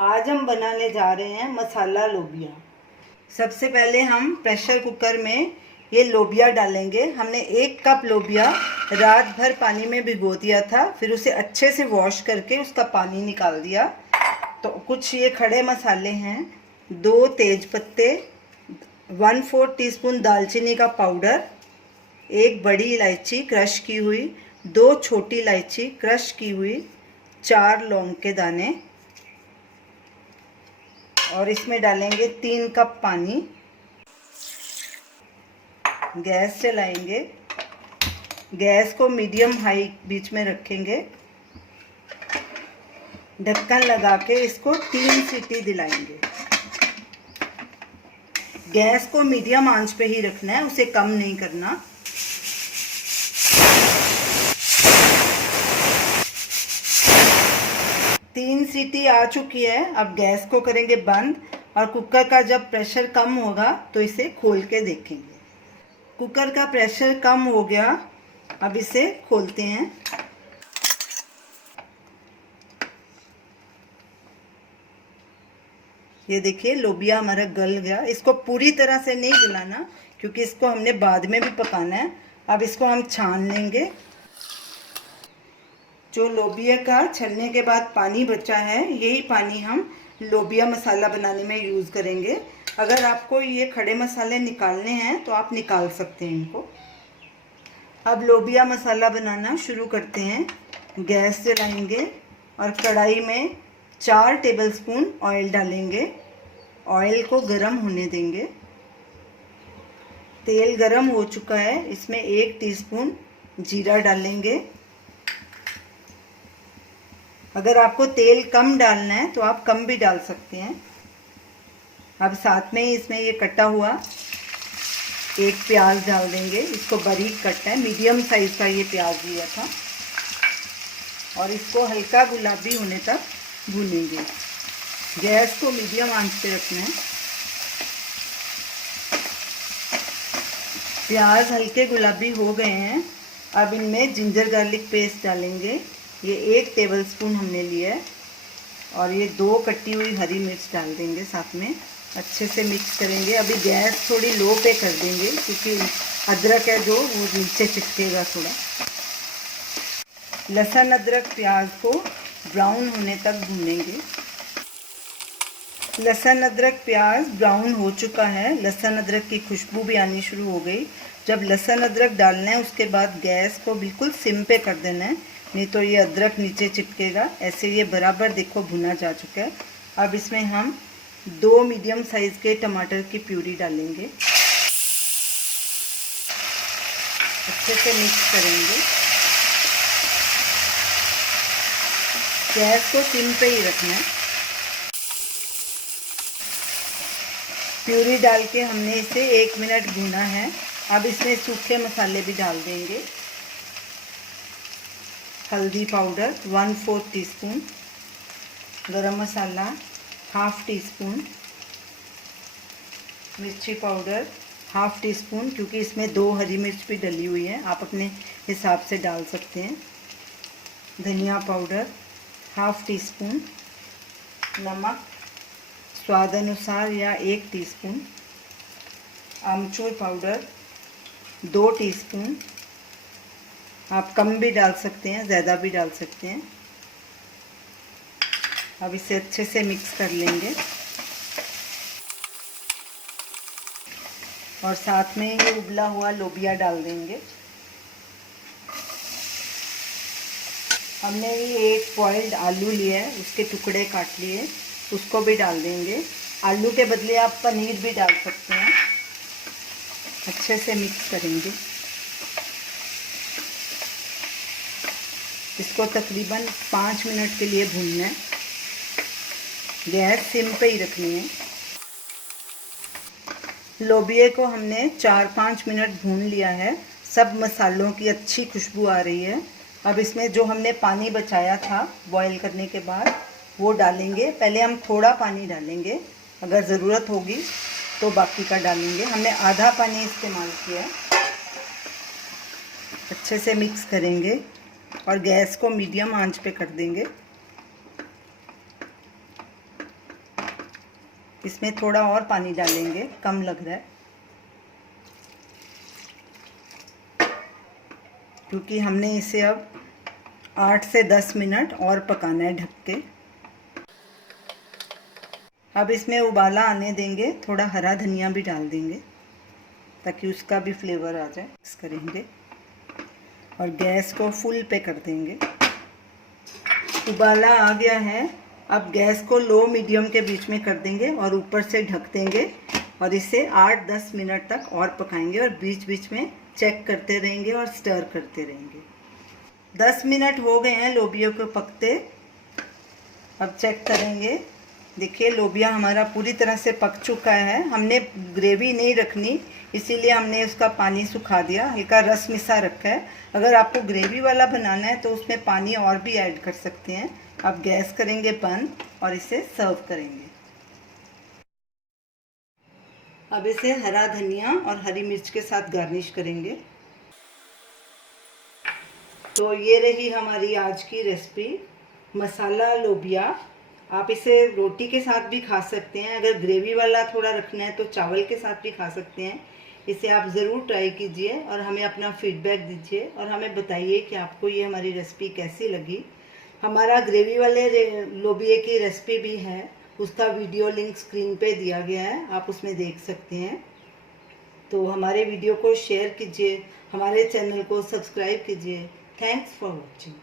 आज हम बनाने जा रहे हैं मसाला लोबिया। सबसे पहले हम प्रेशर कुकर में ये लोबिया डालेंगे। हमने 1 कप लोबिया रात भर पानी में भिगो दिया था, फिर उसे अच्छे से वॉश करके उसका पानी निकाल दिया। तो कुछ ये खड़े मसाले हैं, 2 तेज पत्ते, 1/4 टीस्पून दालचीनी का पाउडर, 1 बड़ी इलायची क्रश की हुई, 2 छोटी इलायची क्रश की हुई, 4 लौंग के दाने, और इसमें डालेंगे 3 कप पानी। गैस चलाएंगे, गैस को मीडियम हाई बीच में रखेंगे। ढक्कन लगा के इसको 3 सीटी दिलाएंगे। गैस को मीडियम आंच पे ही रखना है, उसे कम नहीं करना। तीन सीटी आ चुकी है। अब गैस को करेंगे बंद और कुकर का जब प्रेशर कम होगा तो इसे खोल के देखेंगे। कुकर का प्रेशर कम हो गया, अब इसे खोलते हैं। ये देखिए लोबिया हमारा गल गया। इसको पूरी तरह से नहीं गलाना क्योंकि इसको हमने बाद में भी पकाना है। अब इसको हम छान लेंगे। जो लोबिया का छलने के बाद पानी बचा है, यही पानी हम लोबिया मसाला बनाने में यूज़ करेंगे। अगर आपको ये खड़े मसाले निकालने हैं तो आप निकाल सकते हैं इनको। अब लोबिया मसाला बनाना शुरू करते हैं। गैस जलाएंगे और कढ़ाई में 4 टेबलस्पून ऑयल डालेंगे। ऑयल को गरम होने देंगे। तेल गरम हो चुका है, इसमें 1 टीस्पून जीरा डालेंगे। अगर आपको तेल कम डालना है तो आप कम भी डाल सकते हैं। अब साथ में ही इसमें ये कटा हुआ 1 प्याज डाल देंगे। इसको बारीक कटना है, मीडियम साइज़ का ये प्याज लिया था। और इसको हल्का गुलाबी होने तक भूनेंगे। गैस को मीडियम आंच पे रखना है। प्याज हल्के गुलाबी हो गए हैं। अब इनमें जिंजर गार्लिक पेस्ट डालेंगे। ये 1 टेबलस्पून हमने लिया है। और ये 2 कटी हुई हरी मिर्च डाल देंगे साथ में। अच्छे से मिक्स करेंगे। अभी गैस थोड़ी लो पे कर देंगे क्योंकि अदरक है जो वो नीचे चिपकेगा थोड़ा। लहसुन अदरक प्याज को ब्राउन होने तक भूनेंगे। लहसुन अदरक प्याज ब्राउन हो चुका है। लहसुन अदरक की खुशबू भी आनी शुरू हो गई। जब लहसुन अदरक डालना है उसके बाद गैस को बिल्कुल सिम पे कर देना है, नहीं तो ये अदरक नीचे चिपकेगा। ऐसे ये बराबर देखो भुना जा चुका है। अब इसमें हम 2 मीडियम साइज़ के टमाटर की प्यूरी डालेंगे। अच्छे से मिक्स करेंगे। गैस को सिम पे ही रखना है। प्यूरी डाल के हमने इसे 1 मिनट भूना है। अब इसमें सूखे मसाले भी डाल देंगे। हल्दी पाउडर 1/4 टीस्पून, गरम मसाला 1/2 टीस्पून, मिर्ची पाउडर 1/2 टीस्पून, क्योंकि इसमें 2 हरी मिर्च भी डली हुई है, आप अपने हिसाब से डाल सकते हैं। धनिया पाउडर 1/2 टीस्पून, नमक स्वाद अनुसार या 1 टीस्पून, आमचूर पाउडर 2 टीस्पून, आप कम भी डाल सकते हैं, ज़्यादा भी डाल सकते हैं। अब इसे अच्छे से मिक्स कर लेंगे और साथ में ये उबला हुआ लोबिया डाल देंगे। हमने ये 1 बॉइल्ड आलू लिया है, उसके टुकड़े काट लिए, उसको भी डाल देंगे। आलू के बदले आप पनीर भी डाल सकते हैं। अच्छे से मिक्स करेंगे। इसको तकरीबन 5 मिनट के लिए भूनना है। गैस सिम पे ही रखनी है। लोबिये को हमने 4-5 मिनट भून लिया है। सब मसालों की अच्छी खुशबू आ रही है। अब इसमें जो हमने पानी बचाया था बॉईल करने के बाद वो डालेंगे। पहले हम थोड़ा पानी डालेंगे, अगर ज़रूरत होगी तो बाकी का डालेंगे। हमने आधा पानी इस्तेमाल किया। अच्छे से मिक्स करेंगे और गैस को मीडियम आंच पे कर देंगे। इसमें थोड़ा और पानी डालेंगे, कम लग रहा है क्योंकि हमने इसे अब 8 से 10 मिनट और पकाना है ढक के। अब इसमें उबाला आने देंगे, थोड़ा हरा धनिया भी डाल देंगे ताकि उसका भी फ्लेवर आ जाए। मिक्स करेंगे और गैस को फुल पे कर देंगे। उबाला आ गया है, अब गैस को लो मीडियम के बीच में कर देंगे और ऊपर से ढक देंगे और इसे 8-10 मिनट तक और पकाएंगे और बीच बीच में चेक करते रहेंगे और स्टर करते रहेंगे। 10 मिनट हो गए हैं लोबिया को पकते। अब चेक करेंगे, देखिए लोबिया हमारा पूरी तरह से पक चुका है। हमने ग्रेवी नहीं रखनी, इसीलिए हमने उसका पानी सुखा दिया, हल्का रस मिसा रखा है। अगर आपको ग्रेवी वाला बनाना है तो उसमें पानी और भी ऐड कर सकते हैं। अब गैस करेंगे बंद और इसे सर्व करेंगे। अब इसे हरा धनिया और हरी मिर्च के साथ गार्निश करेंगे। तो ये रही हमारी आज की रेसिपी, मसाला लोबिया। आप इसे रोटी के साथ भी खा सकते हैं, अगर ग्रेवी वाला थोड़ा रखना है तो चावल के साथ भी खा सकते हैं। इसे आप ज़रूर ट्राई कीजिए और हमें अपना फीडबैक दीजिए और हमें बताइए कि आपको ये हमारी रेसिपी कैसी लगी। हमारा ग्रेवी वाले लोबिया की रेसिपी भी है, उसका वीडियो लिंक स्क्रीन पे दिया गया है, आप उसमें देख सकते हैं। तो हमारे वीडियो को शेयर कीजिए, हमारे चैनल को सब्सक्राइब कीजिए। Thanks for watching.